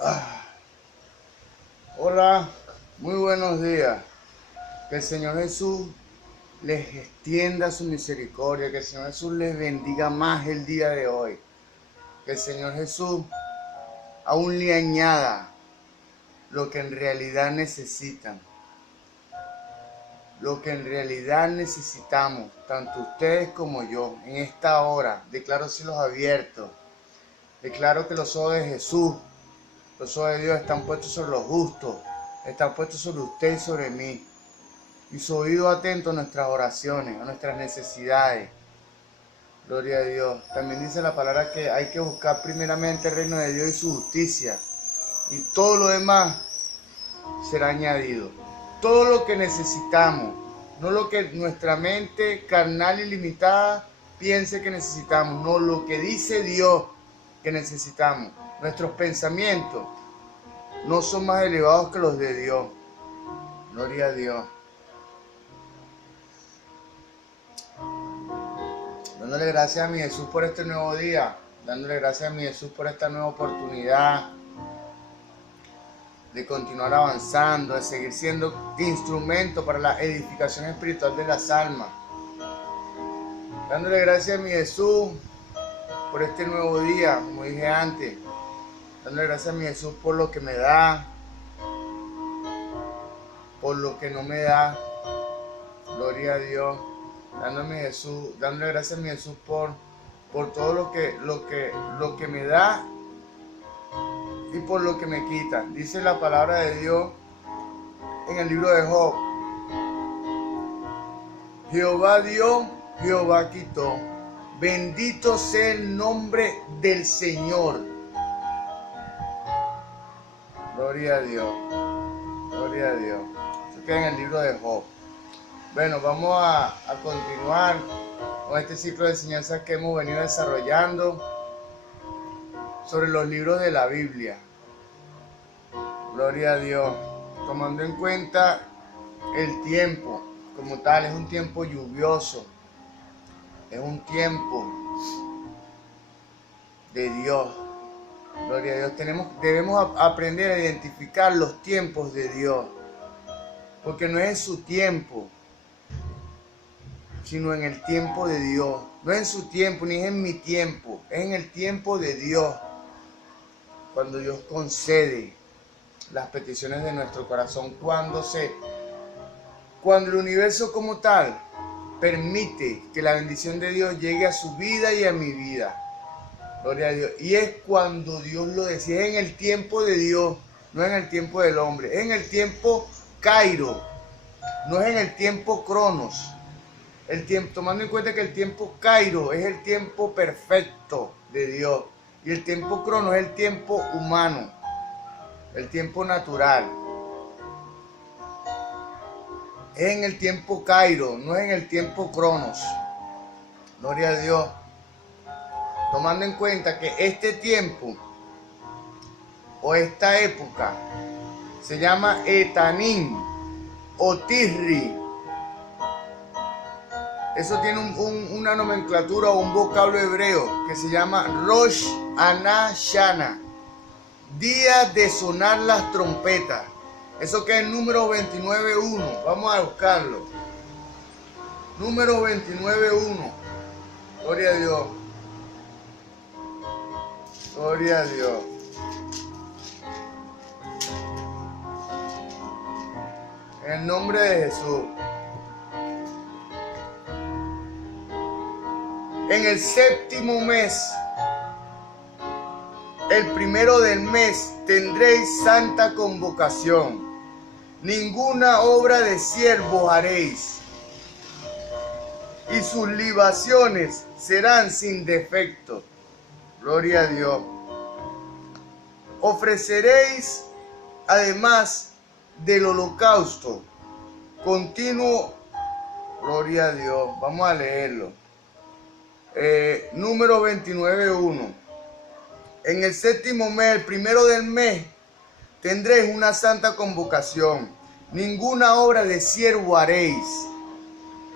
Ah, Hola, muy buenos días. Que el Señor Jesús les extienda su misericordia, que el Señor Jesús les bendiga más el día de hoy. Que el Señor Jesús aún le añada lo que en realidad necesitan. Lo que en realidad necesitamos, tanto ustedes como yo, en esta hora. Declaro cielos abiertos. Declaro que los ojos de Jesús, los ojos de Dios están puestos sobre los justos, están puestos sobre usted y sobre mí. Y su oído atento a nuestras oraciones, a nuestras necesidades. Gloria a Dios. También dice la palabra que hay que buscar primeramente el reino de Dios y su justicia. Y todo lo demás será añadido. Todo lo que necesitamos, no lo que nuestra mente carnal y limitada piense que necesitamos, no lo que dice Dios que necesitamos. Nuestros pensamientos no son más elevados que los de Dios. Gloria a Dios. Dándole gracias a mi Jesús por este nuevo día, dándole gracias a mi Jesús por esta nueva oportunidad de continuar avanzando, de seguir siendo instrumento para la edificación espiritual de las almas. Dándole gracias a mi Jesús por este nuevo día, como dije antes, dándole gracias a mi Jesús por lo que me da, por lo que no me da. Gloria a Dios. Dándole gracias a mi Jesús por todo lo que me da y por lo que me quita. Dice la palabra de Dios en el libro de Job: Jehová dio, Jehová quitó. Bendito sea el nombre del Señor. Gloria a Dios. Gloria a Dios. Eso queda en el libro de Job. Bueno, vamos a continuar con este ciclo de enseñanzas que hemos venido desarrollando sobre los libros de la Biblia. Gloria a Dios. Tomando en cuenta el tiempo como tal, es un tiempo lluvioso, es un tiempo de Dios. Gloria a Dios. Debemos aprender a identificar los tiempos de Dios, porque no es en su tiempo, sino en el tiempo de Dios. No es en su tiempo, ni es en mi tiempo, es en el tiempo de Dios. Cuando Dios concede las peticiones de nuestro corazón, cuando el universo como tal permite que la bendición de Dios llegue a su vida y a mi vida. Gloria a Dios. Y es cuando Dios lo decide, es en el tiempo de Dios, no en el tiempo del hombre, es en el tiempo Cairo, no es en el tiempo Cronos. Tomando en cuenta que el tiempo Cairo es el tiempo perfecto de Dios y el tiempo Cronos es el tiempo humano, el tiempo natural. Es en el tiempo Cairo, no es en el tiempo Cronos. Gloria a Dios. Tomando en cuenta que este tiempo o esta época se llama Etanim o Tisri. Eso tiene una nomenclatura o un vocablo hebreo que se llama Rosh Hashanah Shana, día de sonar las trompetas. Eso que es el número 29.1. Vamos a buscarlo. Número 29.1. Gloria a Dios. Gloria a Dios. En el nombre de Jesús. En el séptimo mes, el primero del mes, tendréis santa convocación. Ninguna obra de siervo haréis, y sus libaciones serán sin defecto. Gloria a Dios. Ofreceréis, además del holocausto continuo. Gloria a Dios. Vamos a leerlo. Número 29.1. En el séptimo mes, el primero del mes, tendréis una santa convocación. Ninguna obra de siervo haréis,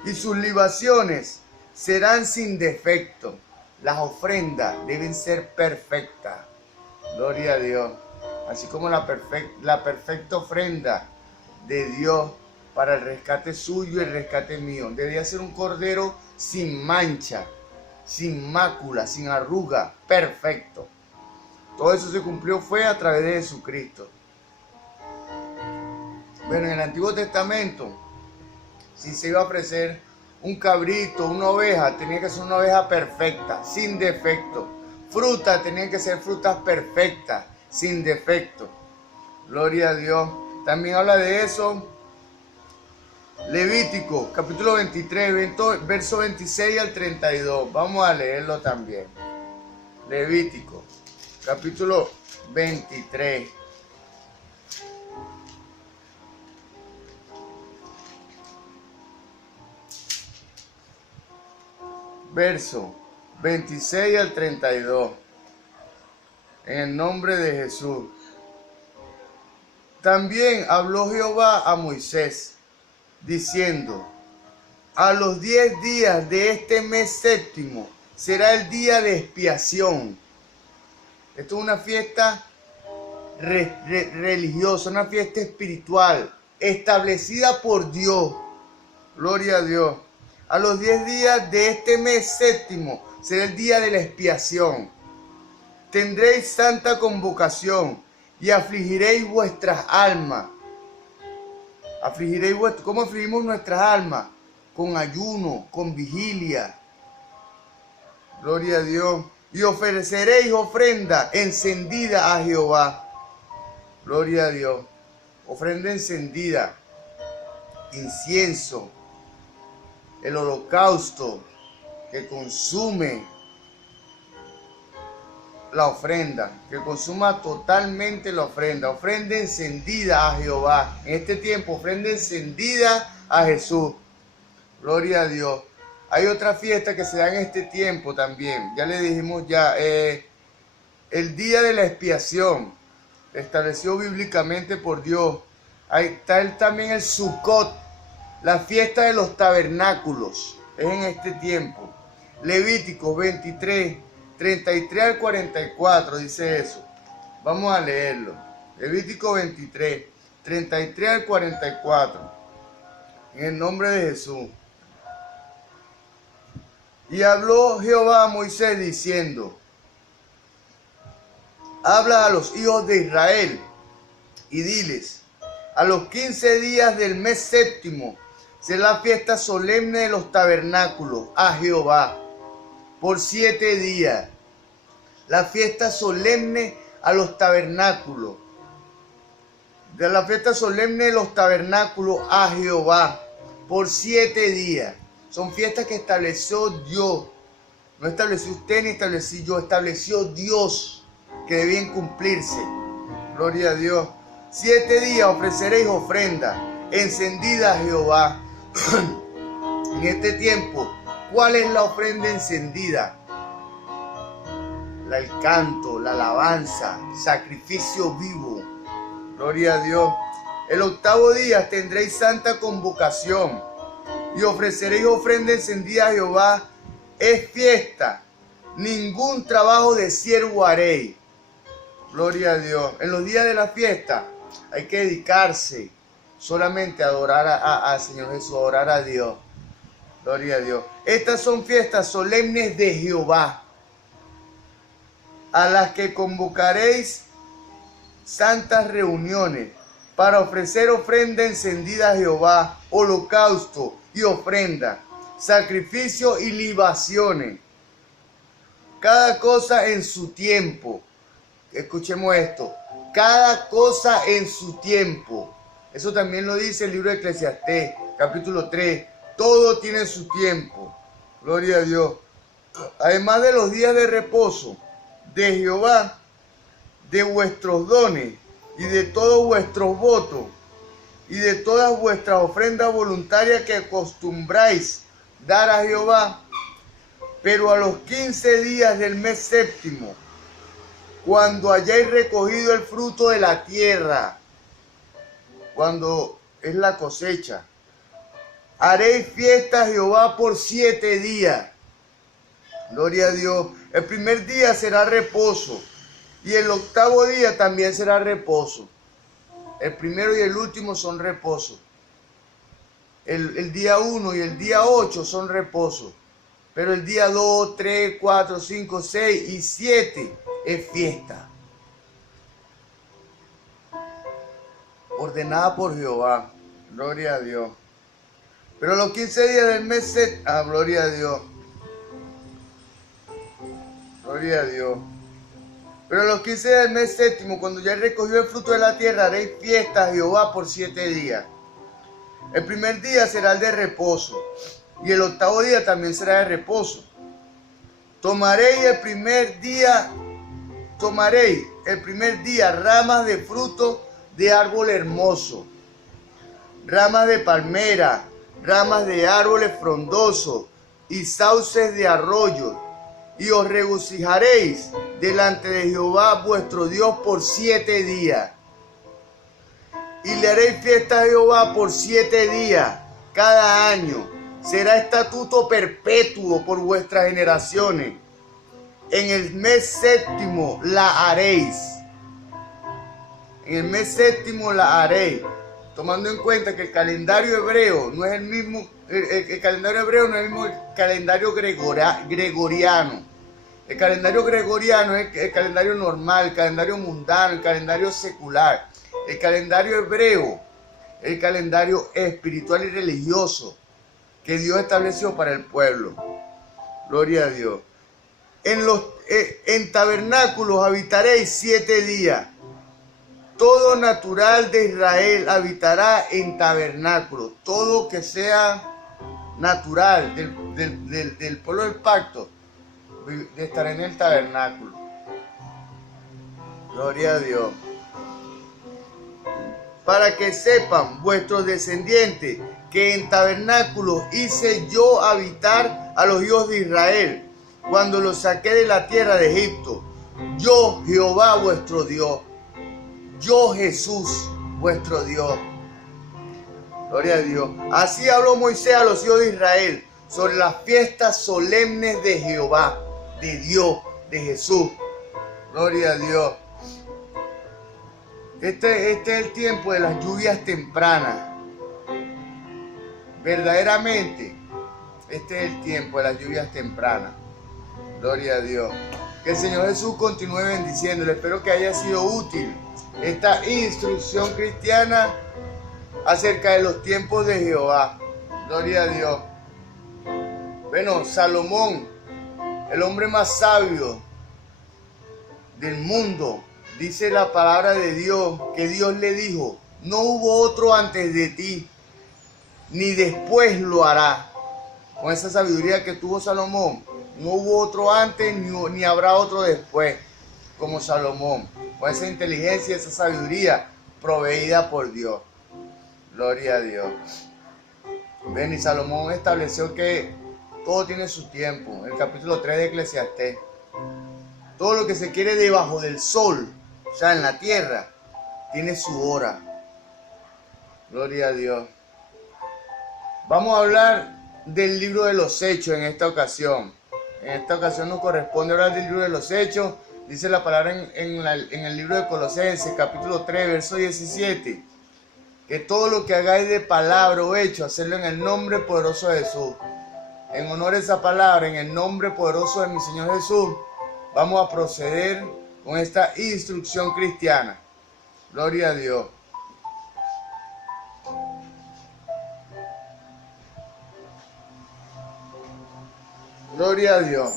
y sus libaciones serán sin defecto. Las ofrendas deben ser perfectas. Gloria a Dios. así como la perfecta ofrenda de Dios para el rescate suyo y el rescate mío. Debía ser un cordero sin mancha, sin mácula, sin arruga, perfecto. Todo eso se cumplió fue a través de Jesucristo. Bueno, en el Antiguo Testamento, si se iba a ofrecer un cabrito, una oveja, tenía que ser una oveja perfecta, sin defecto. Fruta, tenían que ser frutas perfectas, sin defecto. Gloria a Dios. También habla de eso Levítico, capítulo 23, verso 26 al 32. Vamos a leerlo también. Levítico, capítulo 23. Verso 26 al 32. En el nombre de Jesús. También habló Jehová a Moisés, diciendo: a los 10 días de este mes séptimo será el día de expiación. Esto es una fiesta religiosa, una fiesta espiritual, establecida por Dios. Gloria a Dios. A los 10 días de este mes séptimo será el día de la expiación. Tendréis santa convocación y afligiréis vuestras almas. ¿Cómo afligimos nuestras almas? Con ayuno, con vigilia. Gloria a Dios. Y ofreceréis ofrenda encendida a Jehová. Gloria a Dios. Ofrenda encendida. Incienso. El holocausto que consume la ofrenda, que consuma totalmente la ofrenda. Ofrenda encendida a Jehová. En este tiempo, ofrenda encendida a Jesús. Gloria a Dios. Hay otra fiesta que se da en este tiempo también. Ya le dijimos el día de la expiación, establecido bíblicamente por Dios. Ahí está también el Sukkot, la fiesta de los tabernáculos. Es en este tiempo. Levítico 23, 33 al 44 dice eso. Vamos a leerlo. Levítico 23, 33 al 44. En el nombre de Jesús. Y habló Jehová a Moisés diciendo: habla a los hijos de Israel y diles: a los 15 días del mes séptimo será la fiesta solemne de los tabernáculos a Jehová por 7 días. La fiesta solemne a los tabernáculos. De la fiesta solemne de los tabernáculos a Jehová por 7 días. Son fiestas que estableció Dios. No estableció usted ni establecí yo. Estableció Dios que debían cumplirse. Gloria a Dios. 7 días ofreceréis ofrenda encendida a Jehová. En este tiempo, ¿cuál es la ofrenda encendida? El canto, la alabanza, sacrificio vivo. Gloria a Dios. El 8º día tendréis santa convocación y ofreceréis ofrenda encendida a Jehová. Es fiesta, ningún trabajo de siervo haréis. Gloria a Dios. En los días de la fiesta hay que dedicarse solamente a adorar al Señor Jesús, a adorar a Dios. Gloria a Dios. Estas son fiestas solemnes de Jehová, a las que convocaréis santas reuniones para ofrecer ofrenda encendida a Jehová, holocausto y ofrenda, sacrificio y libaciones. Cada cosa en su tiempo. Escuchemos esto. Cada cosa en su tiempo. Eso también lo dice el libro de Eclesiastés, capítulo 3. Todo tiene su tiempo. Gloria a Dios. Además de los días de reposo de Jehová, de vuestros dones y de todos vuestros votos y de todas vuestras ofrendas voluntarias que acostumbráis dar a Jehová, pero a los 15 días del mes séptimo, cuando hayáis recogido el fruto de la tierra, cuando es la cosecha, haréis fiesta a Jehová por 7 días. Gloria a Dios. El primer día será reposo. Y el octavo día también será reposo. El primero y el último son reposo. El día 1 y el día 8 son reposo. Pero el día 2, 3, 4, 5, 6 y 7 es fiesta. Ordenada por Jehová. Gloria a Dios. Pero los 15 días del mes gloria a Dios. Gloria a Dios. Pero los 15 días del mes séptimo, cuando ya recogió el fruto de la tierra, haréis fiesta a Jehová por 7 días. El primer día será el de reposo, y el octavo día también será de reposo. Tomaréis el primer día ramas de fruto de árbol hermoso, ramas de palmera, ramas de árboles frondosos y sauces de arroyos, y os regocijaréis delante de Jehová vuestro Dios por 7 días. Y le haréis fiesta a Jehová por 7 días cada año. Será estatuto perpetuo por vuestras generaciones. En el mes séptimo la haréis. En el mes séptimo la haréis. Tomando en cuenta que el calendario hebreo no es el mismo. El calendario hebreo no es el mismo que el calendario gregoriano. El calendario gregoriano es el calendario normal, el calendario mundano, el calendario secular. El calendario hebreo, el calendario espiritual y religioso que Dios estableció para el pueblo. Gloria a Dios. En tabernáculos habitaréis 7 días. Todo natural de Israel habitará en tabernáculos. Todo que sea natural del pueblo del pacto estará en el tabernáculo. Gloria a Dios. Para que sepan vuestros descendientes que en tabernáculos hice yo habitar a los hijos de Israel cuando los saqué de la tierra de Egipto. Yo, Jehová vuestro Dios. Yo, Jesús vuestro Dios. Gloria a Dios. Así habló Moisés a los hijos de Israel sobre las fiestas solemnes de Jehová, de Dios, de Jesús. Gloria a Dios. Este es el tiempo de las lluvias tempranas. Verdaderamente, este es el tiempo de las lluvias tempranas. Gloria a Dios. Que el Señor Jesús continúe bendiciéndole. Espero que haya sido útil esta instrucción cristiana acerca de los tiempos de Jehová. Gloria a Dios. Bueno, Salomón, el hombre más sabio del mundo, dice la palabra de Dios que Dios le dijo: no hubo otro antes de ti, ni después lo hará. Con esa sabiduría que tuvo Salomón, no hubo otro antes ni habrá otro después como Salomón. Con esa inteligencia, esa sabiduría proveída por Dios. Gloria a Dios. Ven, y Salomón estableció que todo tiene su tiempo. El capítulo 3 de Eclesiastés. Todo lo que se quiere debajo del sol, o sea, en la tierra, tiene su hora. Gloria a Dios. Vamos a hablar del libro de los Hechos en esta ocasión. En esta ocasión nos corresponde hablar del libro de los Hechos. Dice la palabra en el libro de Colosenses, capítulo 3, verso 17. Que todo lo que hagáis de palabra o hecho, hacerlo en el nombre poderoso de Jesús. En honor a esa palabra, en el nombre poderoso de mi Señor Jesús, vamos a proceder con esta instrucción cristiana. Gloria a Dios. Gloria a Dios.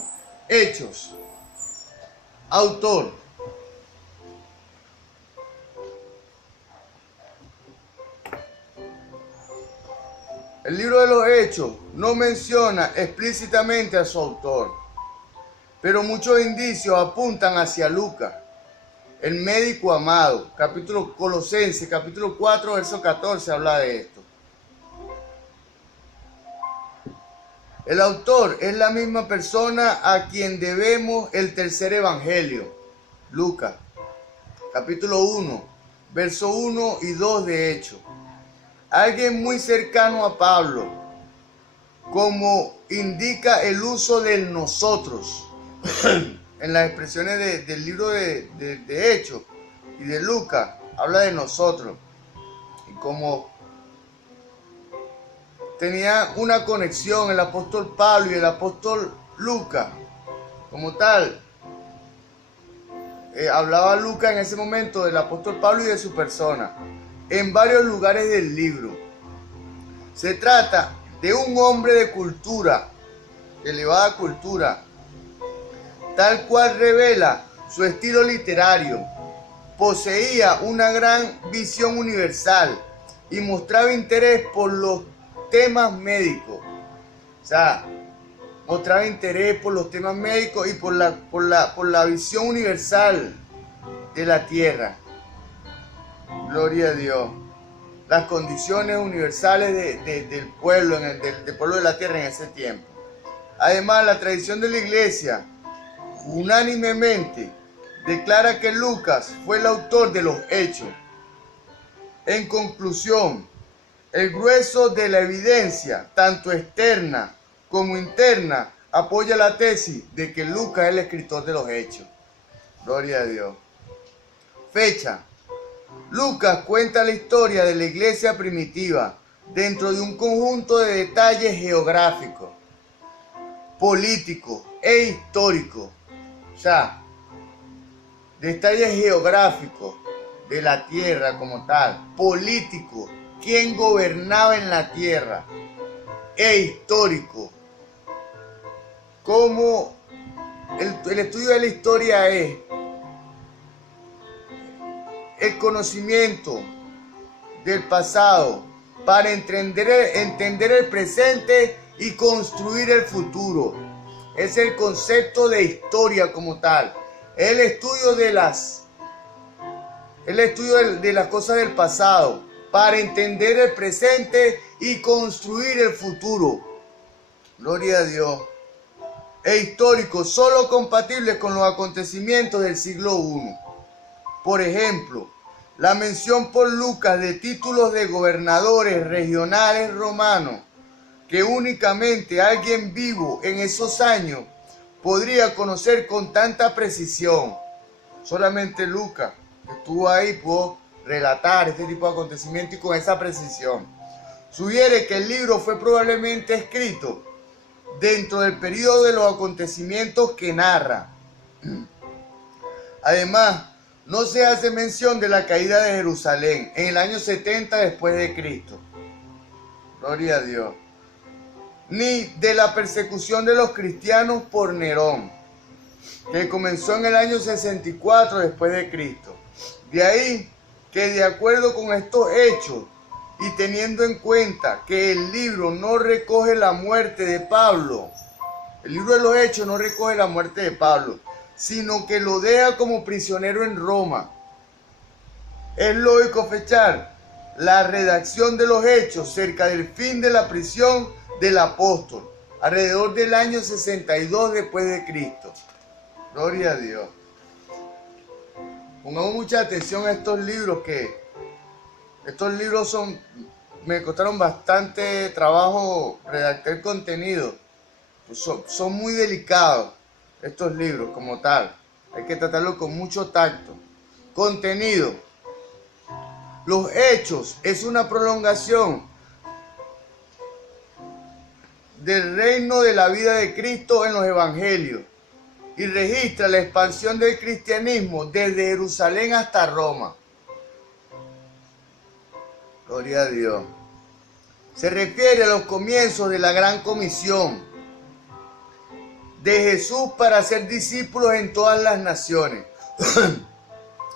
Hechos. Autor. El libro de los Hechos no menciona explícitamente a su autor, pero muchos indicios apuntan hacia Lucas, el médico amado. Colosenses, capítulo 4, verso 14, habla de esto. El autor es la misma persona a quien debemos el tercer evangelio, Lucas, capítulo 1, verso 1 y 2 de Hechos. Alguien muy cercano a Pablo, como indica el uso del nosotros. en las expresiones del libro de Hechos y de Lucas, habla de nosotros. Y como tenía una conexión el apóstol Pablo y el apóstol Lucas, como tal, hablaba Lucas en ese momento del apóstol Pablo y de su persona, en varios lugares del libro. Se trata de un hombre de cultura, de elevada cultura, tal cual revela su estilo literario. Poseía una gran visión universal y mostraba interés por los temas médicos. O sea, mostraba interés por los temas médicos y por la visión universal de la tierra. Gloria a Dios. Las condiciones universales del pueblo, del pueblo de la tierra en ese tiempo. Además, la tradición de la iglesia unánimemente declara que Lucas fue el autor de los hechos. En conclusión, el grueso de la evidencia, tanto externa como interna, apoya la tesis de que Lucas es el escritor de los hechos. Gloria a Dios. Fecha. Lucas cuenta la historia de la iglesia primitiva dentro de un conjunto de detalles geográficos, políticos e históricos. O sea, detalles geográficos de la tierra como tal, político, quién gobernaba en la tierra, e histórico. Como el estudio de la historia es el conocimiento del pasado para entender el presente y construir el futuro. Es el concepto de historia como tal. Es el estudio de las cosas del pasado para entender el presente y construir el futuro. Gloria a Dios. E histórico, solo compatible con los acontecimientos del siglo I. Por ejemplo, la mención por Lucas de títulos de gobernadores regionales romanos que únicamente alguien vivo en esos años podría conocer con tanta precisión. Solamente Lucas, que estuvo ahí, pudo relatar este tipo de acontecimientos y con esa precisión. Sugiere que el libro fue probablemente escrito dentro del periodo de los acontecimientos que narra. Además, no se hace mención de la caída de Jerusalén en el año 70 después de Cristo. Gloria a Dios. Ni de la persecución de los cristianos por Nerón, que comenzó en el año 64 después de Cristo. De ahí que, de acuerdo con estos hechos y teniendo en cuenta que el libro no recoge la muerte de Pablo, el libro de los Hechos no recoge la muerte de Pablo, sino que lo deja como prisionero en Roma, es lógico fechar la redacción de los Hechos cerca del fin de la prisión del apóstol, alrededor del año 62 después de Cristo. Gloria a Dios. Pongamos mucha atención a estos libros, me costaron bastante trabajo redactar el contenido. Son muy delicados estos libros como tal. Hay que tratarlo con mucho tacto. Contenido. Los Hechos es una prolongación del reino de la vida de Cristo en los evangelios y registra la expansión del cristianismo desde Jerusalén hasta Roma. Gloria a Dios. Se refiere a los comienzos de la gran comisión de Jesús para ser discípulos en todas las naciones.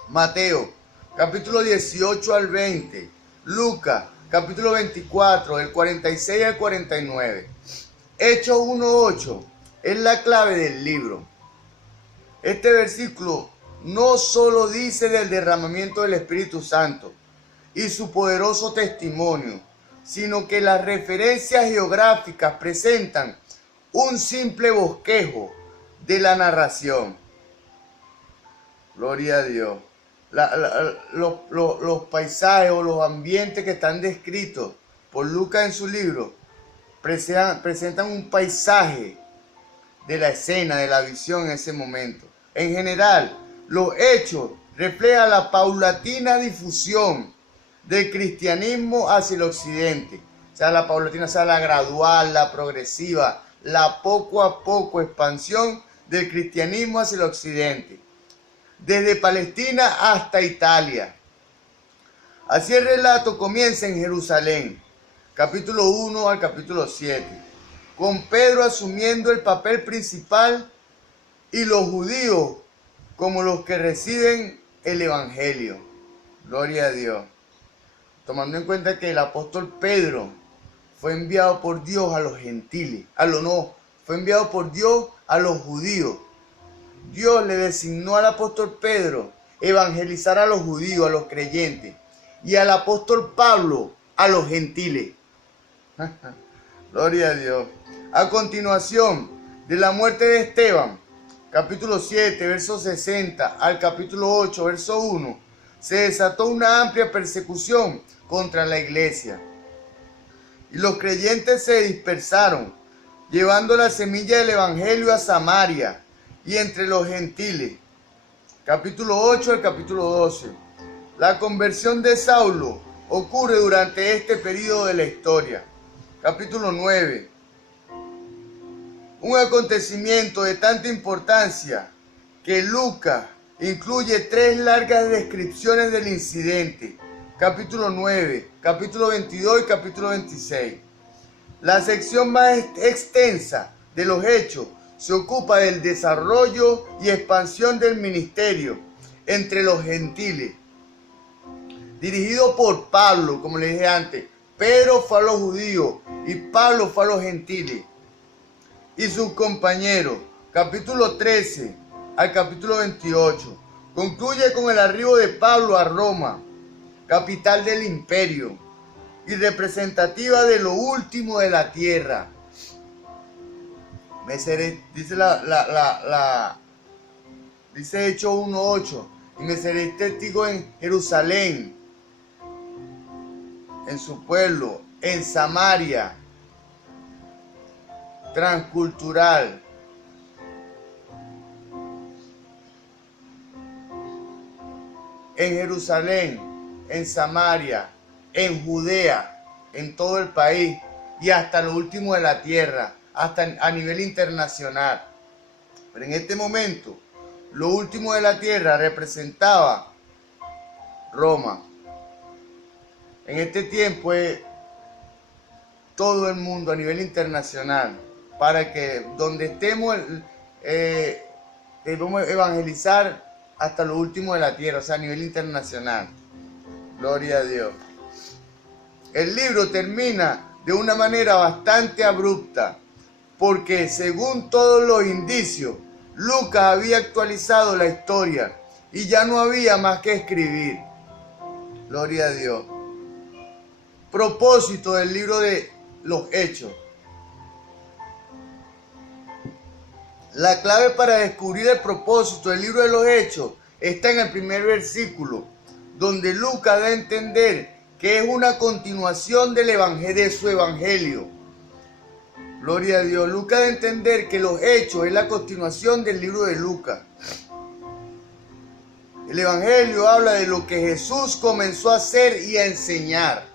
Mateo, capítulo 18 al 20. Lucas, capítulo 24, del 46 al 49. Hechos 1:8 es la clave del libro. Este versículo no solo dice del derramamiento del Espíritu Santo y su poderoso testimonio, sino que las referencias geográficas presentan un simple bosquejo de la narración. Gloria a Dios. Los paisajes o los ambientes que están descritos por Lucas en su libro presentan un paisaje de la escena, de la visión en ese momento. En general, los hechos reflejan la paulatina difusión del cristianismo hacia el occidente. O sea, la paulatina, o sea, la gradual, la progresiva, la poco a poco expansión del cristianismo hacia el occidente, desde Palestina hasta Italia. Así el relato comienza en Jerusalén, capítulo 1 al capítulo 7, con Pedro asumiendo el papel principal y los judíos como los que reciben el evangelio. Gloria a Dios. Tomando en cuenta que el apóstol Pedro fue enviado por Dios a los gentiles, fue enviado por Dios a los judíos. Dios le designó al apóstol Pedro evangelizar a los judíos, a los creyentes, y al apóstol Pablo a los gentiles. Gloria a Dios. A continuación de la muerte de Esteban, capítulo 7, verso 60 al capítulo 8, verso 1, se desató una amplia persecución contra la iglesia. Y los creyentes se dispersaron, llevando la semilla del evangelio a Samaria y entre los gentiles. Capítulo 8 al capítulo 12. La conversión de Saulo ocurre durante este periodo de la historia. Capítulo 9. Un acontecimiento de tanta importancia que Lucas incluye 3 largas descripciones del incidente. Capítulo 9, capítulo 22 y capítulo 26. La sección más extensa de los hechos se ocupa del desarrollo y expansión del ministerio entre los gentiles, dirigido por Pablo, como les dije antes. Pedro fue a los judíos y Pablo fue a los gentiles. Y sus compañeros, capítulo 13 al capítulo 28, concluye con el arribo de Pablo a Roma, capital del imperio y representativa de lo último de la tierra. Dice dice Hechos 1:8, y me seré testigo en Jerusalén, en su pueblo, en Samaria, transcultural, en Jerusalén, en Samaria, en Judea, en todo el país y hasta lo último de la tierra, hasta a nivel internacional. Pero en este momento, lo último de la tierra representaba Roma. En este tiempo es todo el mundo a nivel internacional, para que donde estemos debemos evangelizar hasta lo último de la tierra, o sea, a nivel internacional. Gloria a Dios. El libro termina de una manera bastante abrupta, porque según todos los indicios, Lucas había actualizado la historia y ya no había más que escribir. Gloria a Dios. Propósito del libro de los Hechos. La clave para descubrir el propósito del libro de los Hechos está en el primer versículo, donde Lucas da a entender que es una continuación de su evangelio. Gloria a Dios. Lucas da a entender que los Hechos es la continuación del libro de Lucas. El evangelio habla de lo que Jesús comenzó a hacer y a enseñar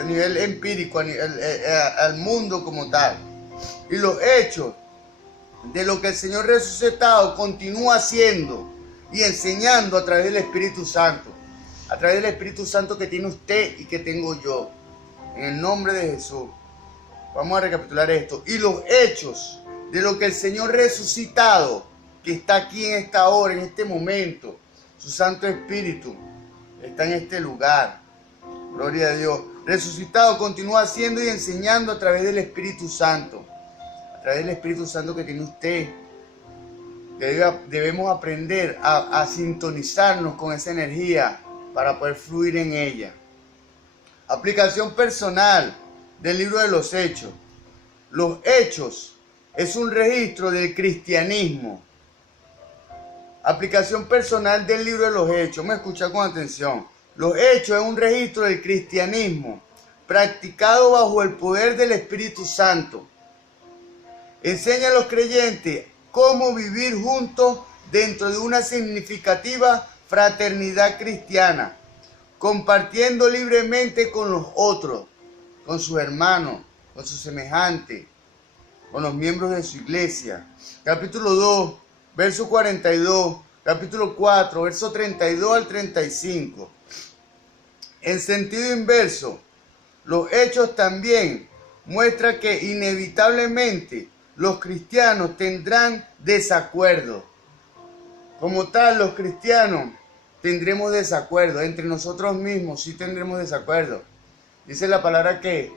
a nivel empírico, al mundo como tal. Y los hechos de lo que el Señor resucitado continúa haciendo y enseñando a través del Espíritu Santo. A través del Espíritu Santo que tiene usted y que tengo yo. En el nombre de Jesús. Vamos a recapitular esto. Y los hechos de lo que el Señor resucitado, que está aquí en esta hora, en este momento, su Santo Espíritu, está en este lugar. Gloria a Dios. Resucitado continúa haciendo y enseñando a través del Espíritu Santo. A través del Espíritu Santo que tiene usted. Debemos aprender a sintonizarnos con esa energía para poder fluir en ella. Aplicación personal del libro de los Hechos. Los Hechos es un registro del cristianismo. Aplicación personal del libro de los Hechos. Me escucha con atención. Los Hechos es un registro del cristianismo practicado bajo el poder del Espíritu Santo. Enseña a los creyentes cómo vivir juntos dentro de una significativa fraternidad cristiana, compartiendo libremente con los otros, con sus hermanos, con sus semejantes, con los miembros de su iglesia. Capítulo 2, verso 42, capítulo 4, verso 32 al 35. En sentido inverso, los hechos también muestran que inevitablemente los cristianos tendrán desacuerdo. Como tal, los cristianos tendremos desacuerdo. Entre nosotros mismos sí tendremos desacuerdo. Dice la palabra que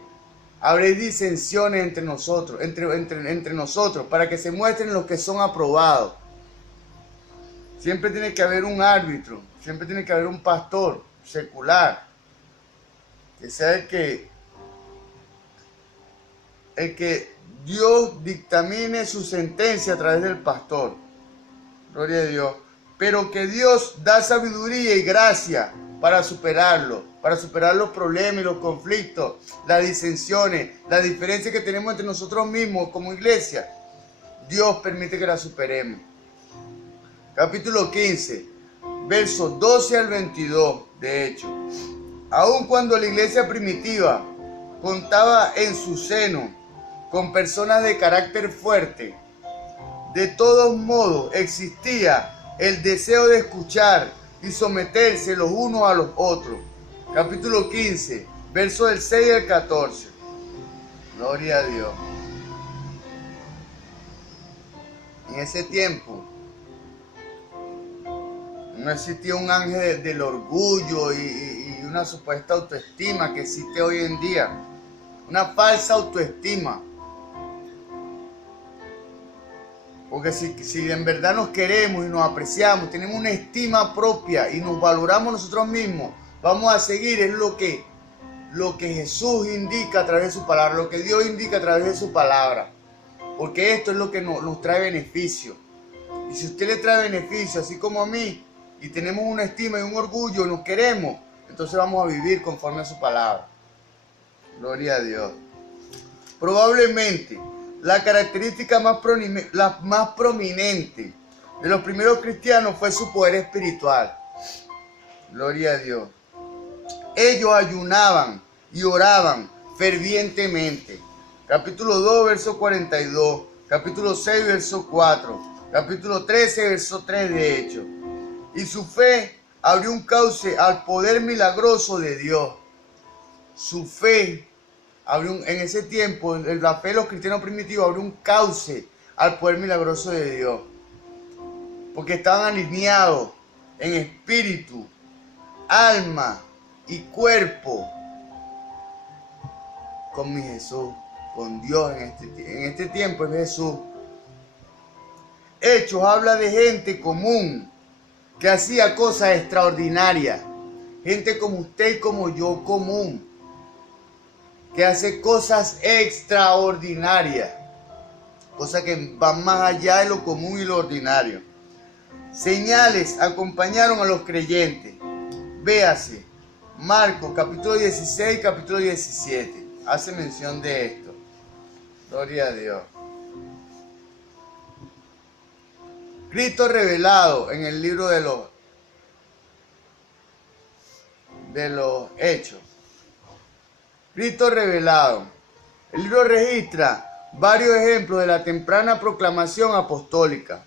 habréis disensiones entre nosotros, entre nosotros, para que se muestren los que son aprobados. Siempre tiene que haber un árbitro, siempre tiene que haber un pastor secular, que sea el que Dios dictamine su sentencia a través del pastor. Gloria a Dios. Pero que Dios da sabiduría y gracia para superar los problemas y los conflictos, las disensiones, las diferencias que tenemos entre nosotros mismos como iglesia. Dios permite que las superemos. Capítulo 15, versos 12 al 22, de hecho. Aun cuando la iglesia primitiva contaba en su seno con personas de carácter fuerte, de todos modos existía el deseo de escuchar y someterse los unos a los otros. Capítulo 15, versos del 6 al 14. Gloria a Dios. En ese tiempo no existía un ángel del orgullo y una supuesta autoestima que existe hoy en día. Una falsa autoestima. Porque si en verdad nos queremos y nos apreciamos, tenemos una estima propia y nos valoramos nosotros mismos, vamos a seguir es lo que Jesús indica a través de su palabra, lo que Dios indica a través de su palabra. Porque esto es lo que nos trae beneficio. Y si usted le trae beneficio, así como a mí, y tenemos una estima y un orgullo y nos queremos, entonces vamos a vivir conforme a su palabra. Gloria a Dios. Probablemente la característica más prominente de los primeros cristianos fue su poder espiritual. Gloria a Dios. Ellos ayunaban y oraban fervientemente. Capítulo 2, verso 42. Capítulo 6, verso 4. Capítulo 13, verso 3 de Hechos. Y su fe abrió un cauce al poder milagroso de Dios. Su fe en ese tiempo, la fe de los cristianos primitivos abrió un cauce al poder milagroso de Dios. Porque estaban alineados en espíritu, alma y cuerpo con mi Jesús, con Dios en este tiempo es Jesús. Hechos habla de gente común que hacía cosas extraordinarias. Gente como usted y como yo, común, que hace cosas extraordinarias, cosas que van más allá de lo común y lo ordinario. Señales acompañaron a los creyentes. Véase, Marcos capítulo 16, capítulo 17, hace mención de esto. Gloria a Dios. Cristo revelado en el libro de los Hechos. Cristo revelado. El libro registra varios ejemplos de la temprana proclamación apostólica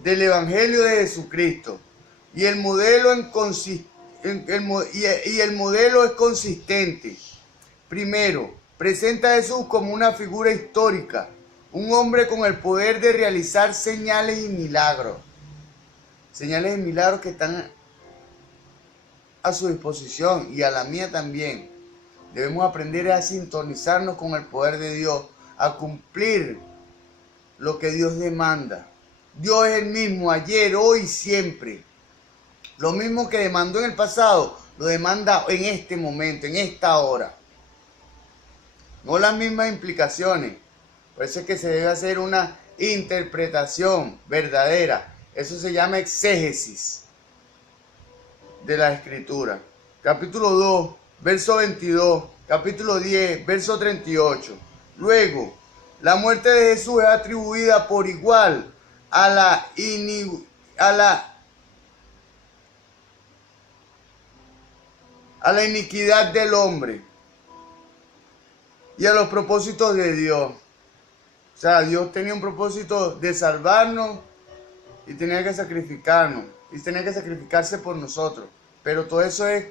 del Evangelio de Jesucristo. Y el modelo es consistente. Primero, presenta a Jesús como una figura histórica, un hombre con el poder de realizar señales y milagros. Señales y milagros que están a su disposición y a la mía también. Debemos aprender a sintonizarnos con el poder de Dios, a cumplir lo que Dios demanda. Dios es el mismo ayer, hoy y siempre. Lo mismo que demandó en el pasado, lo demanda en este momento, en esta hora. No las mismas implicaciones. Por eso es que se debe hacer una interpretación verdadera. Eso se llama exégesis de la Escritura. Capítulo 2, verso 22. Capítulo 10, verso 38. Luego, La muerte de Jesús es atribuida por igual a la iniquidad del hombre y a los propósitos de Dios. O sea, Dios tenía un propósito de salvarnos y tenía que sacrificarnos. Y tenía que sacrificarse por nosotros. Pero todo eso es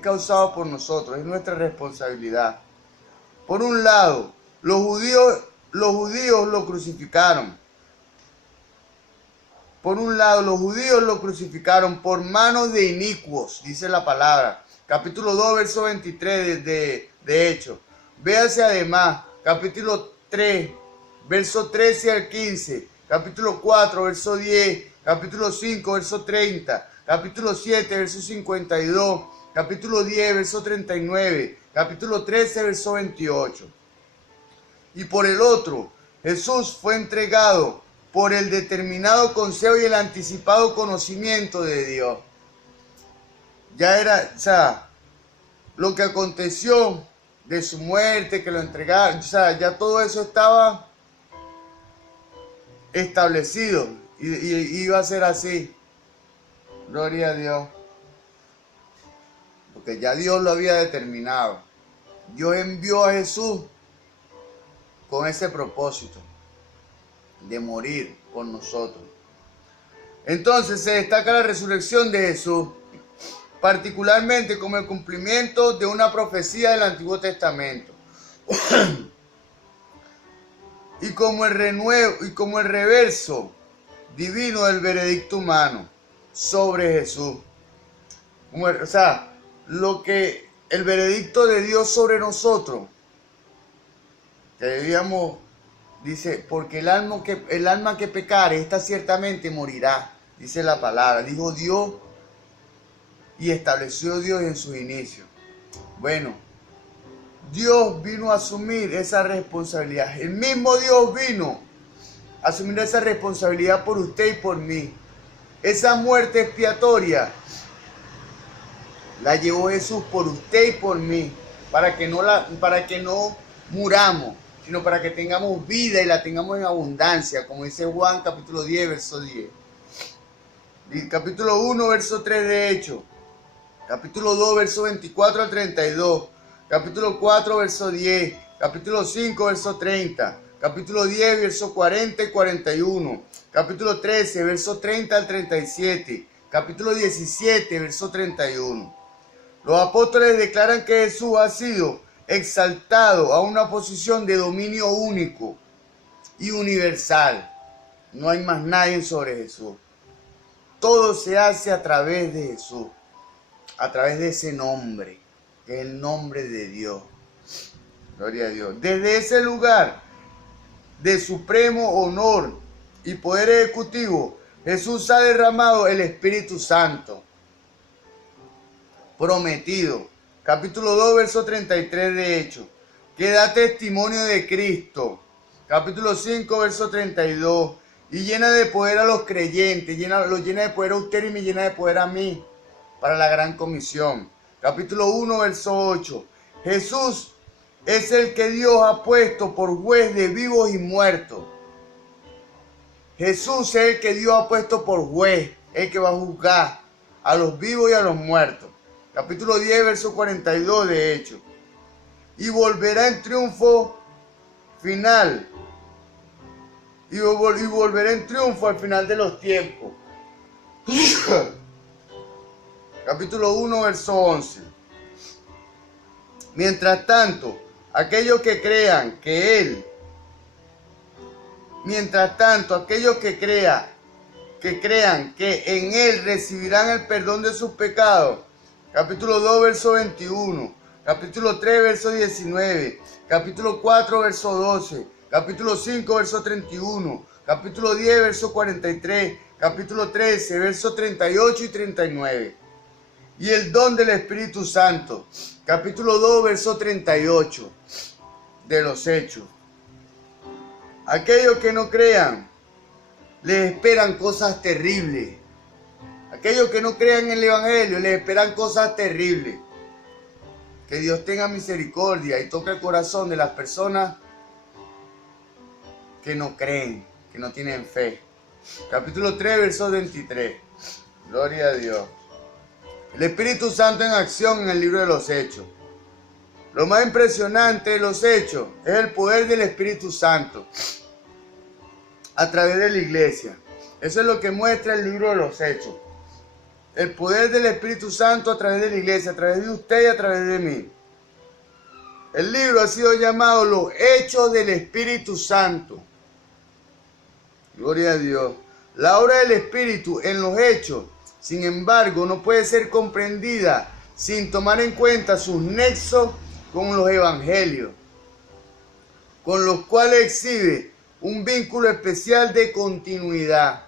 causado por nosotros, es nuestra responsabilidad. Por un lado, los judíos lo crucificaron. Por un lado, los judíos lo crucificaron por manos de inicuos, dice la palabra. Capítulo 2, verso 23 de Hechos. Véase además, capítulo 3, verso 13 al 15. Capítulo 4, verso 10. Capítulo 5, verso 30. Capítulo 7, verso 52. Capítulo 10, verso 39. Capítulo 13, verso 28. Y por el otro, Jesús fue entregado por el determinado consejo y el anticipado conocimiento de Dios. Ya era, o sea, lo que aconteció de su muerte, que lo entregaron, o sea, ya todo eso estaba establecido y iba a ser así. Gloria a Dios. Porque ya Dios lo había determinado. Dios envió a Jesús con ese propósito de morir por nosotros. Entonces se destaca la resurrección de Jesús, particularmente como el cumplimiento de una profecía del Antiguo Testamento y como el reverso divino del veredicto humano sobre Jesús. O sea, el veredicto de Dios sobre nosotros, que debíamos, dice, porque el alma que pecare, esta ciertamente morirá, dice la palabra, dijo Dios y estableció Dios en sus inicios. Bueno, Dios vino a asumir esa responsabilidad. El mismo Dios vino a asumir esa responsabilidad por usted y por mí. Esa muerte expiatoria la llevó Jesús por usted y por mí, para que no muramos, sino para que tengamos vida y la tengamos en abundancia, como dice Juan capítulo 10, verso 10. Capítulo 1, verso 3 de Hechos. Capítulo 2, verso 24 al 32. Capítulo 4, verso 10. Capítulo 5, verso 30. Capítulo 10, verso 40 y 41. Capítulo 13, verso 30 al 37. Capítulo 17, verso 31. Los apóstoles declaran que Jesús ha sido exaltado a una posición de dominio único y universal. No hay más nadie sobre Jesús. Todo se hace a través de Jesús, a través de ese nombre, que es el nombre de Dios. Gloria a Dios. Desde ese lugar de supremo honor y poder ejecutivo, Jesús ha derramado el Espíritu Santo prometido. Capítulo 2, verso 33 de Hechos, que da testimonio de Cristo. Capítulo 5, verso 32, y llena de poder a los creyentes, lo llena de poder a usted y me llena de poder a mí, para la gran comisión. Capítulo 1, verso 8, Jesús es el que Dios ha puesto por juez de vivos y muertos. Jesús es el que Dios ha puesto por juez, el que va a juzgar a los vivos y a los muertos. Capítulo 10, verso 42 de Hechos. Y volverá en triunfo final. Y volverá en triunfo al final de los tiempos. Capítulo 1, verso 11. Mientras tanto, aquellos que crean que crean que en Él recibirán el perdón de sus pecados. Capítulo 2, verso 21. Capítulo 3, verso 19. Capítulo 4, verso 12. Capítulo 5, verso 31. Capítulo 10, verso 43. Capítulo 13, verso 38 y 39. Y el don del Espíritu Santo. Capítulo 2, verso 38 de los Hechos. Aquellos que no crean, les esperan cosas terribles. Aquellos que no crean en el Evangelio, les esperan cosas terribles. Que Dios tenga misericordia y toque el corazón de las personas que no creen, que no tienen fe. Capítulo 3, verso 23. Gloria a Dios. El Espíritu Santo en acción en el libro de los Hechos. Lo más impresionante de los Hechos es el poder del Espíritu Santo a través de la iglesia. Eso es lo que muestra el libro de los Hechos. El poder del Espíritu Santo a través de la iglesia, a través de usted y a través de mí. El libro ha sido llamado Los Hechos del Espíritu Santo. Gloria a Dios. La obra del Espíritu en los Hechos, sin embargo, no puede ser comprendida sin tomar en cuenta sus nexos con los evangelios, con los cuales exhibe un vínculo especial de continuidad.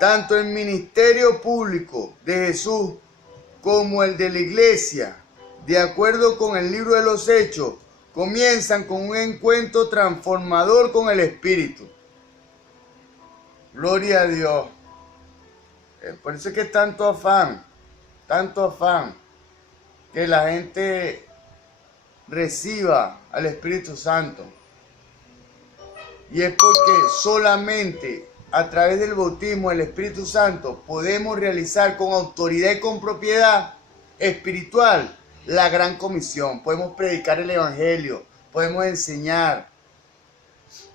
Tanto el ministerio público de Jesús como el de la iglesia, de acuerdo con el libro de los Hechos, comienzan con un encuentro transformador con el Espíritu. Gloria a Dios. Por eso es que tanto afán, que la gente reciba al Espíritu Santo. Y es porque solamente a través del bautismo del Espíritu Santo podemos realizar con autoridad y con propiedad espiritual la gran comisión. Podemos predicar el Evangelio, podemos enseñar,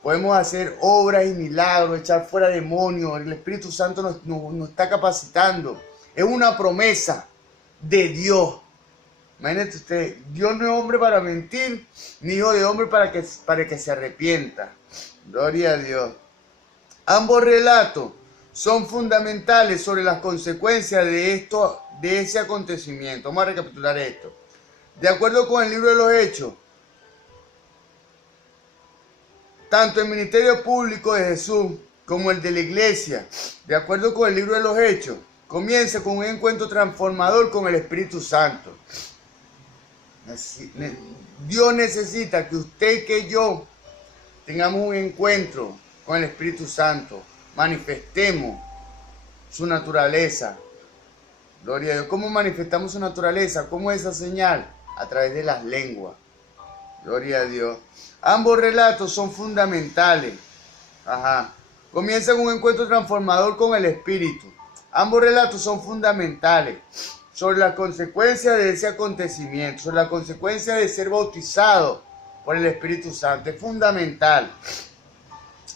podemos hacer obras y milagros, echar fuera demonios. El Espíritu Santo nos está capacitando. Es una promesa de Dios. Imagínate usted, Dios no es hombre para mentir, ni hijo de hombre para que se arrepienta. Gloria a Dios. Ambos relatos son fundamentales sobre las consecuencias de ese acontecimiento. Vamos a recapitular esto. De acuerdo con el libro de los Hechos, tanto el ministerio público de Jesús como el de la iglesia, de acuerdo con el libro de los Hechos, comienza con un encuentro transformador con el Espíritu Santo. Dios necesita que usted y que yo tengamos un encuentro con el Espíritu Santo, manifestemos su naturaleza. Gloria a Dios. ¿Cómo manifestamos su naturaleza? ¿Cómo es esa señal? A través de las lenguas. Gloria a Dios. Ambos relatos son fundamentales. Comienzan un encuentro transformador con el Espíritu. Ambos relatos son fundamentales sobre las consecuencias de ese acontecimiento, sobre las consecuencias de ser bautizado por el Espíritu Santo. Es fundamental.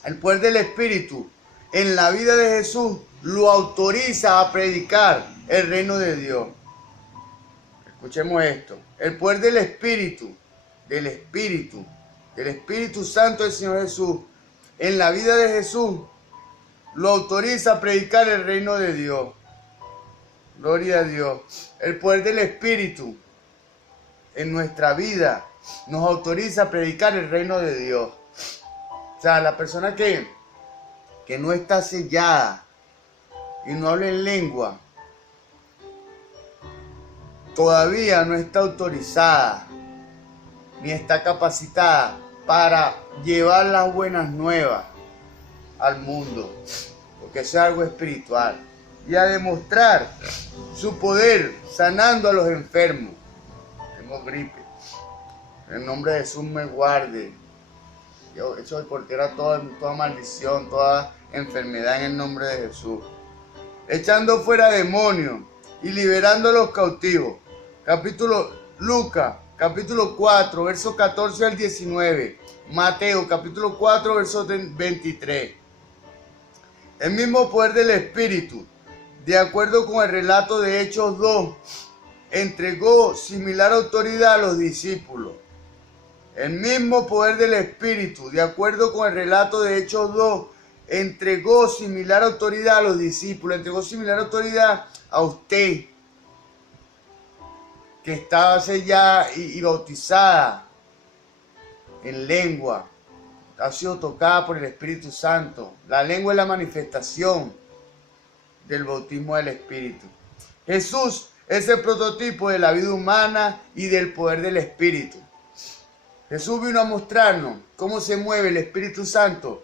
El poder del Espíritu en la vida de Jesús lo autoriza a predicar el reino de Dios. Escuchemos esto. El poder del Espíritu Santo del Señor Jesús en la vida de Jesús lo autoriza a predicar el reino de Dios. Gloria a Dios. El poder del Espíritu en nuestra vida nos autoriza a predicar el reino de Dios. O sea, la persona que no está sellada y no habla en lengua, todavía no está autorizada ni está capacitada para llevar las buenas nuevas al mundo, porque eso es algo espiritual, y a demostrar su poder sanando a los enfermos. Tengo gripe, en el nombre de Jesús me guarde. Yo soy portera toda maldición, toda enfermedad en el nombre de Jesús. Echando fuera demonios y liberando a los cautivos. Lucas, capítulo 4, versos 14 al 19. Mateo, capítulo 4, versos 23. El mismo poder del Espíritu, de acuerdo con el relato de Hechos 2, entregó similar autoridad a los discípulos. El mismo poder del Espíritu, de acuerdo con el relato de Hechos 2, entregó similar autoridad a los discípulos, entregó similar autoridad a usted, que estaba sellada y bautizada en lengua, ha sido tocada por el Espíritu Santo. La lengua es la manifestación del bautismo del Espíritu. Jesús es el prototipo de la vida humana y del poder del Espíritu. Jesús vino a mostrarnos cómo se mueve el Espíritu Santo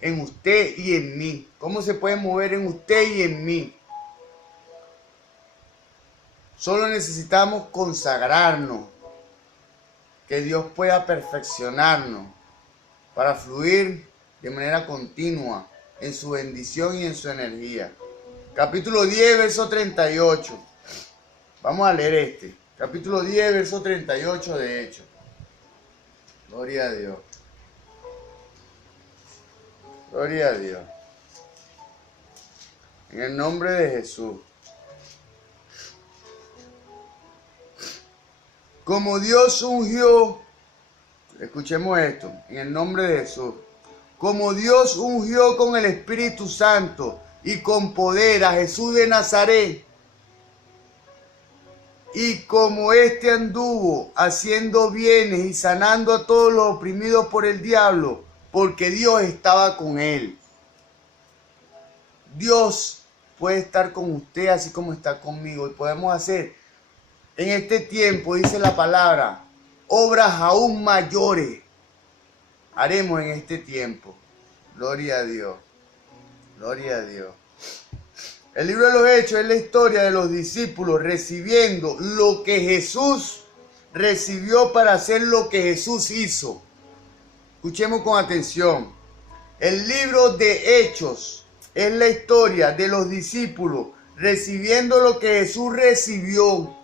en usted y en mí. Cómo se puede mover en usted y en mí. Solo necesitamos consagrarnos, que Dios pueda perfeccionarnos para fluir de manera continua en su bendición y en su energía. Capítulo 10, verso 38. Vamos a leer este. Capítulo 10, verso 38 de Hechos. Gloria a Dios. Gloria a Dios. En el nombre de Jesús. Como Dios ungió, escuchemos esto, en el nombre de Jesús. Como Dios ungió con el Espíritu Santo y con poder a Jesús de Nazaret, y como éste anduvo haciendo bienes y sanando a todos los oprimidos por el diablo, porque Dios estaba con él. Dios puede estar con usted así como está conmigo, y podemos hacer en este tiempo, dice la palabra, obras aún mayores haremos en este tiempo. Gloria a Dios. Gloria a Dios. El libro de los Hechos es la historia de los discípulos recibiendo lo que Jesús recibió para hacer lo que Jesús hizo. Escuchemos con atención. El libro de Hechos es la historia de los discípulos recibiendo lo que Jesús recibió.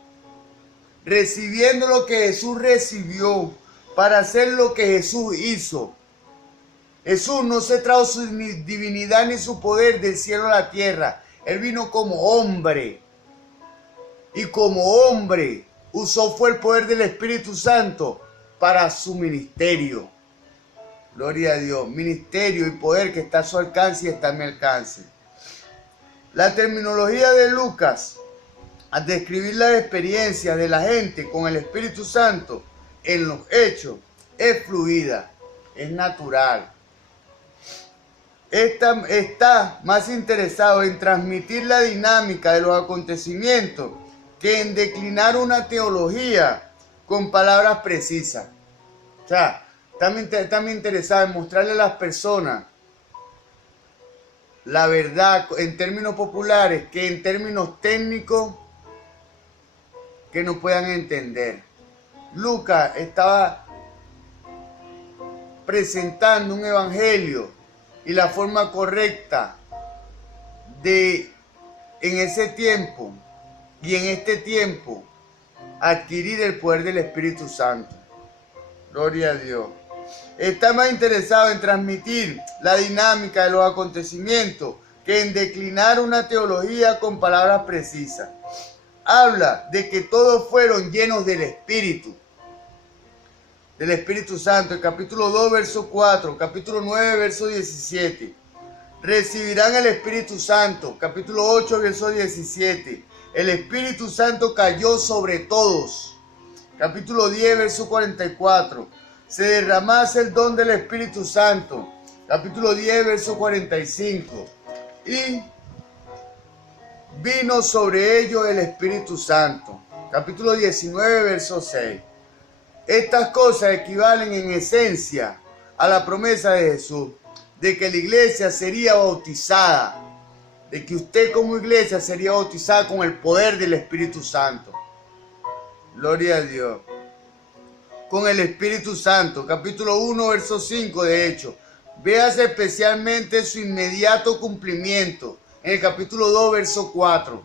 Recibiendo lo que Jesús recibió para hacer lo que Jesús hizo. Jesús no se trajo su divinidad ni su poder del cielo a la tierra. Él vino como hombre. Y como hombre fue el poder del Espíritu Santo para su ministerio. Gloria a Dios. Ministerio y poder que está a su alcance y está a mi alcance. La terminología de Lucas al describir las experiencias de la gente con el Espíritu Santo en los hechos es fluida, es natural. Está más interesado en transmitir la dinámica de los acontecimientos que en declinar una teología con palabras precisas. O sea, está muy interesado en mostrarle a las personas la verdad en términos populares que en términos técnicos que no puedan entender. Lucas estaba presentando un evangelio y la forma correcta de en ese tiempo y en este tiempo adquirir el poder del Espíritu Santo. Gloria a Dios. Está más interesado en transmitir la dinámica de los acontecimientos que en declinar una teología con palabras precisas. Habla de que todos fueron llenos del Espíritu Santo. El capítulo 2, verso 4, capítulo 9, verso 17. Recibirán el Espíritu Santo. Capítulo 8, verso 17. El Espíritu Santo cayó sobre todos. Capítulo 10, verso 44. Se derramase el don del Espíritu Santo. Capítulo 10, verso 45. Y vino sobre ellos el Espíritu Santo. Capítulo 19, verso 6. Estas cosas equivalen en esencia a la promesa de Jesús, de que la iglesia sería bautizada, de que usted como iglesia sería bautizada con el poder del Espíritu Santo. Gloria a Dios. Con el Espíritu Santo. Capítulo 1, verso 5 de Hechos. Véase especialmente su inmediato cumplimiento en el capítulo 2, verso 4,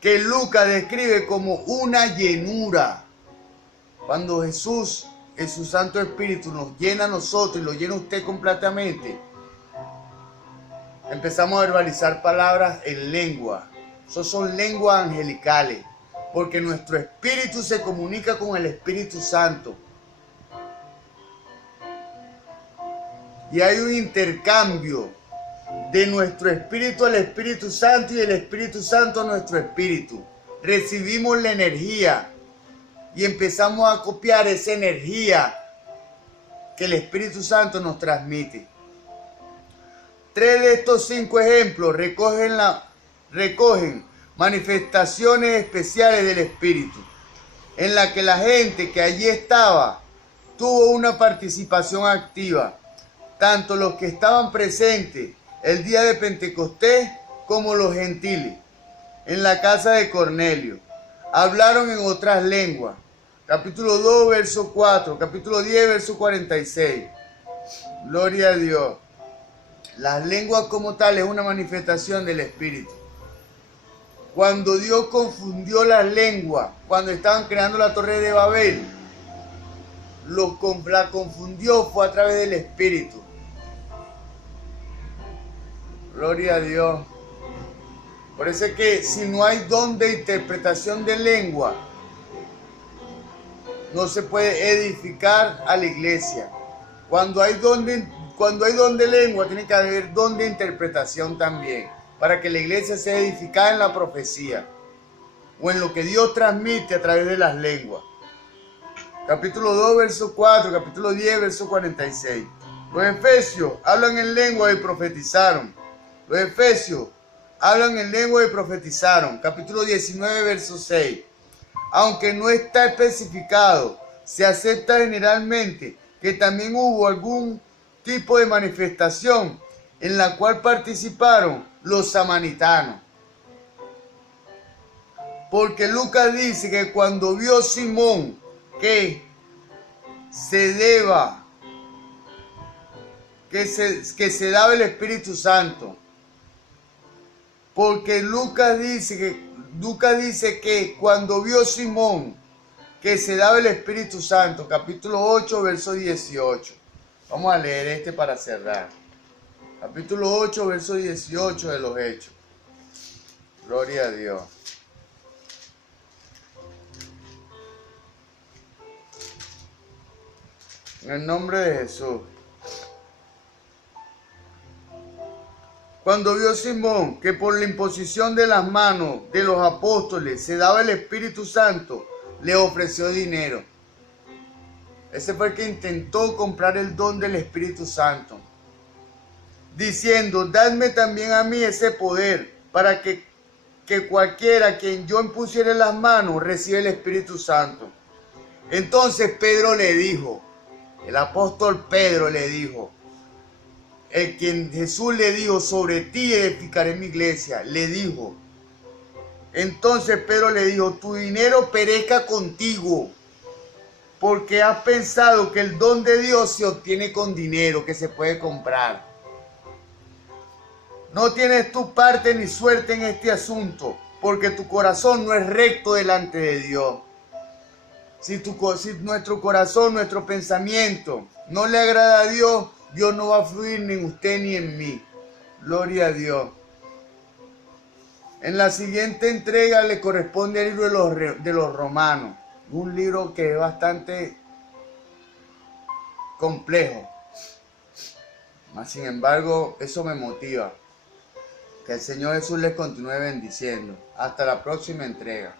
que Lucas describe como una llenura. Cuando Jesús, en su Santo Espíritu, nos llena a nosotros y lo llena usted completamente, empezamos a verbalizar palabras en lengua. Esas son lenguas angelicales, porque nuestro espíritu se comunica con el Espíritu Santo. Y hay un intercambio de nuestro espíritu al Espíritu Santo y del Espíritu Santo a nuestro espíritu. Recibimos la energía y empezamos a copiar esa energía que el Espíritu Santo nos transmite. 3 de estos 5 ejemplos recogen manifestaciones especiales del Espíritu, en la que la gente que allí estaba tuvo una participación activa, tanto los que estaban presentes el día de Pentecostés como los gentiles. en la casa de Cornelio. Hablaron en otras lenguas. Capítulo 2, verso 4. Capítulo 10, verso 46. Gloria a Dios. Las lenguas como tal es una manifestación del Espíritu. Cuando Dios confundió las lenguas, cuando estaban creando la torre de Babel, la confundió fue a través del Espíritu. Gloria a Dios. Por eso es que si no hay don de interpretación de lengua, no se puede edificar a la iglesia. Cuando hay don de lengua, tiene que haber don de interpretación también, para que la iglesia sea edificada en la profecía o en lo que Dios transmite a través de las lenguas. Capítulo 2, verso 4, capítulo 10, verso 46. Los efesios hablan en lengua y profetizaron. Los efesios hablan en lengua y profetizaron. Capítulo 19, verso 6. Aunque no está especificado, se acepta generalmente que también hubo algún tipo de manifestación en la cual participaron los samaritanos. Porque Lucas dice que cuando vio Simón que se daba el Espíritu Santo, porque Lucas dice que cuando vio Simón que se daba el Espíritu Santo, capítulo 8, verso 18. Vamos a leer este para cerrar. Capítulo 8, verso 18 de los Hechos. Gloria a Dios. En el nombre de Jesús. Cuando vio Simón que por la imposición de las manos de los apóstoles se daba el Espíritu Santo, le ofreció dinero. Ese fue el que intentó comprar el don del Espíritu Santo, diciendo: dadme también a mí ese poder, para que cualquiera a quien yo impusiere las manos reciba el Espíritu Santo. Entonces Pedro le dijo, el apóstol Pedro le dijo, el quien Jesús le dijo: sobre ti edificaré mi iglesia, le dijo. Entonces Pedro le dijo: tu dinero perezca contigo, porque has pensado que el don de Dios se obtiene con dinero que se puede comprar. No tienes tu parte ni suerte en este asunto, porque tu corazón no es recto delante de Dios. Si nuestro corazón, nuestro pensamiento no le agrada a Dios, Dios no va a fluir ni en usted ni en mí. Gloria a Dios. En la siguiente entrega le corresponde el libro de los Romanos. Un libro que es bastante complejo. Mas, sin embargo, eso me motiva. Que el Señor Jesús les continúe bendiciendo. Hasta la próxima entrega.